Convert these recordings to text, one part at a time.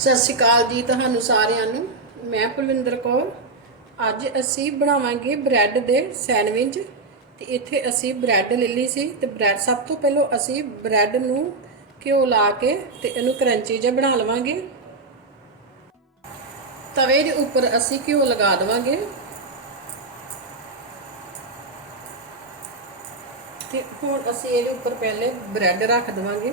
ਸਤਿ ਸ਼੍ਰੀ ਅਕਾਲ ਜੀ ਤੁਹਾਨੂੰ ਸਾਰਿਆਂ ਨੂੰ। ਮੈਂ ਕੁਲਵਿੰਦਰ ਕੌਰ। ਅੱਜ ਅਸੀਂ ਬਣਾਵਾਂਗੇ ਬ੍ਰੈਡ ਦੇ ਸੈਂਡਵਿਚ ਤੇ ਇੱਥੇ ਅਸੀਂ ਬ੍ਰੈਡ ਲੈ ਲਈ ਸੀ ਤੇ ਬ੍ਰੈਡ ਸਭ ਤੋਂ ਪਹਿਲਾਂ ਅਸੀਂ ਬ੍ਰੈਡ ਨੂੰ ਘਿਓ ਲਾ ਕੇ ਤੇ ਇਹਨੂੰ ਕਰੰਚੀ ਜਿਹਾ ਬਣਾ ਲਵਾਂਗੇ। ਤਵੇ ਦੇ ਉੱਪਰ ਅਸੀਂ ਘਿਓ ਲਗਾ ਦੇਵਾਂਗੇ। ਤੇ ਹੁਣ ਅਸੀਂ ਇਹਦੇ ਉੱਪਰ ਪਹਿਲੇ ਬ੍ਰੈਡ ਰੱਖ ਦੇਵਾਂਗੇ।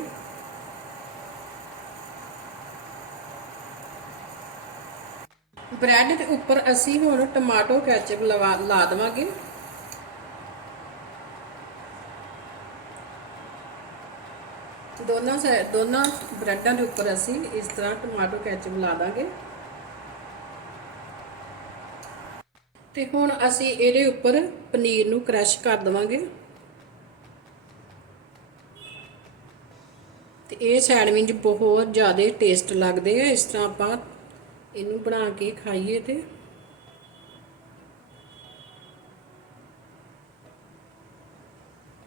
ਬ੍ਰੈਡ ਦੇ ਉੱਪਰ ਅਸੀਂ ਹੁਣ ਟਮਾਟੋ, ਕੈਚਪ ਲਵਾ, ਲਾ ਦੇਵਾਂਗੇ। ਦੋਨਾਂ ਸੈ, ਦੋਨਾਂ ਬ੍ਰੈਡਾਂ ਦੇ ਉੱਪਰ ਅਸੀਂ ਇਸ ਤਰ੍ਹਾਂ ਟਮਾਟੋ, ਕੈਚਪ ਲਾ ਦਾਂਗੇ। ਤੇ ਹੁਣ ਅਸੀਂ ਇਹਦੇ ਉੱਪਰ ਪਨੀਰ ਨੂੰ ਕ੍ਰਸ਼ ਕਰ ਦੇਵਾਂਗੇ। ਤੇ ਇਹ ਸੈਂਡਵਿਚ ਬਹੁਤ ਜ਼ਿਆਦਾ ਟੇਸਟ ਲੱਗਦੇ ਆ, ਇਸ ਤਰ੍ਹਾਂ ਆਪਾਂ ਇਹਨੂੰ ਬਣਾ ਕੇ ਖਾਈਏ ਤੇ।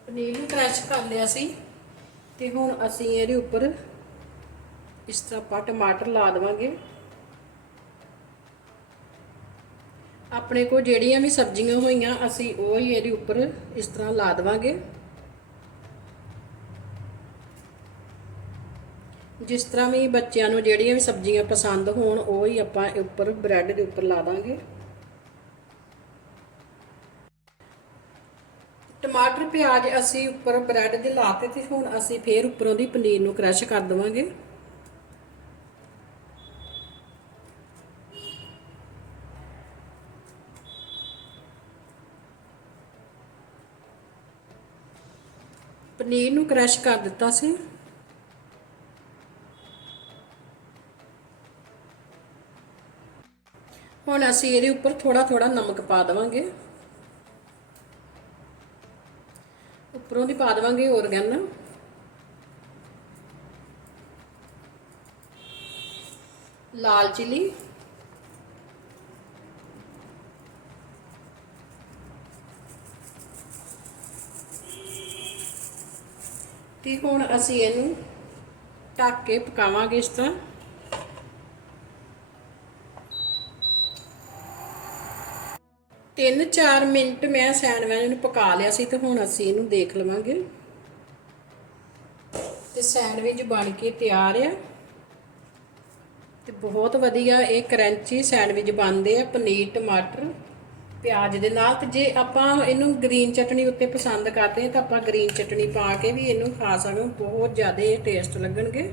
ਪਨੀਰ ਨੂੰ ਕ੍ਰਸ਼ ਕਰ ਲਿਆ ਸੀ ਤੇ ਹੁਣ ਅਸੀਂ ਇਹਦੇ ਉੱਪਰ ਇਸ ਤਰ੍ਹਾਂ ਆਪਾਂ ਟਮਾਟਰ ਲਾ ਦੇਵਾਂਗੇ। ਆਪਣੇ ਕੋਲ ਜਿਹੜੀਆਂ ਵੀ ਸਬਜ਼ੀਆਂ ਹੋਈਆਂ, ਅਸੀਂ ਉਹ ਹੀ ਇਹਦੇ ਉੱਪਰ ਇਸ ਤਰ੍ਹਾਂ ਲਾ ਦੇਵਾਂਗੇ। ਜਿਸ ਤਰ੍ਹਾਂ ਵੀ ਬੱਚਿਆਂ ਨੂੰ ਜਿਹੜੀਆਂ ਵੀ ਸਬਜ਼ੀਆਂ ਪਸੰਦ ਹੋਣ, ਉਹ ਹੀ ਆਪਾਂ ਉੱਪਰ ਬ੍ਰੈਡ ਦੇ ਉੱਪਰ ਲਾ ਦਾਂਗੇ। ਟਮਾਟਰ, ਪਿਆਜ਼ ਅਸੀਂ ਉੱਪਰ ਬ੍ਰੈਡ ਦੇ ਲਾਤੇ ਤੇ ਹੁਣ ਅਸੀਂ ਫੇਰ ਉੱਪਰੋਂ ਦੀ ਪਨੀਰ ਨੂੰ ਕ੍ਰਸ਼ ਕਰ ਦਵਾਂਗੇ। ਪਨੀਰ ਨੂੰ ਕ੍ਰਸ਼ ਕਰ ਦਿੱਤਾ ਸੀ। ਹੁਣ ਅਸੀਂ ਇਹਦੇ ਉੱਪਰ ਥੋੜਾ ਥੋੜਾ ਨਮਕ ਪਾ ਦੇਵਾਂਗੇ। ਉੱਪਰੋਂ ਦੀ ਪਾ ਦੇਵਾਂਗੇ ਔਰਗਨ ਲਾਲ ਚਿਲੀ। ਤੇ ਹੁਣ ਅਸੀਂ ਇਹਨੂੰ ਢੱਕ ਕੇ ਪਕਾਵਾਂਗੇ ਇਸ ਤਰ੍ਹਾਂ। ਤਿੰਨ ਚਾਰ ਮਿੰਟ ਮੈਂ ਸੈਂਡਵਿਚ ਨੂੰ ਪਕਾ ਲਿਆ ਸੀ ਤੇ ਹੁਣ ਅਸੀਂ ਇਹਨੂੰ ਦੇਖ ਲਵਾਂਗੇ। ਤੇ ਸੈਂਡਵਿਚ ਬਣ ਕੇ ਤਿਆਰ ਆ। ਤੇ ਬਹੁਤ ਵਧੀਆ ਇਹ ਕਰੰਚੀ ਸੈਂਡਵਿਚ ਬਣਦੇ ਆ, ਪਨੀਰ, ਟਮਾਟਰ, ਪਿਆਜ਼ ਦੇ ਨਾਲ। ਤੇ ਜੇ ਆਪਾਂ ਇਹਨੂੰ ਗ੍ਰੀਨ ਚਟਣੀ ਉੱਤੇ ਪਸੰਦ ਕਰਦੇ ਆ ਤਾਂ ਆਪਾਂ ਗ੍ਰੀਨ ਚਟਨੀ ਪਾ ਕੇ ਵੀ ਇਹਨੂੰ ਖਾ ਸਕਦੇ ਬਹੁਤ ਜ਼ਿਆਦਾ ਇਹ ਟੇਸਟ ਲੱਗਣਗੇ।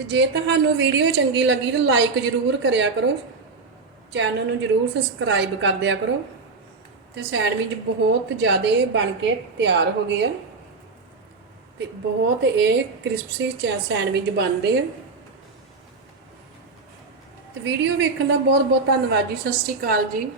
ਤੇ ਜੇ ਤੁਹਾਨੂੰ ਵੀਡੀਓ ਚੰਗੀ ਲੱਗੀ ਤਾਂ ਲਾਈਕ ਜ਼ਰੂਰ ਕਰਿਆ ਕਰੋ। ਚੈਨਲ ਨੂੰ ਜ਼ਰੂਰ ਸਬਸਕ੍ਰਾਈਬ ਕਰ ਦਿਆ ਕਰੋ। ਤੇ ਸੈਂਡਵਿਚ ਬਹੁਤ ਜ਼ਿਆਦਾ ਬਣ ਕੇ ਤਿਆਰ ਹੋ ਗਏ ਆ। ਤੇ ਬਹੁਤ ਇਹ ਕ੍ਰਿਸਪੀ ਸੈਂਡਵਿਚ ਬਣਦੇ ਆ। ਤੇ ਵੀਡੀਓ ਵੇਖਣ ਦਾ ਬਹੁਤ ਬਹੁਤ ਧੰਨਵਾਦ ਜੀ। ਸਤਿ ਸ਼੍ਰੀ ਅਕਾਲ ਜੀ।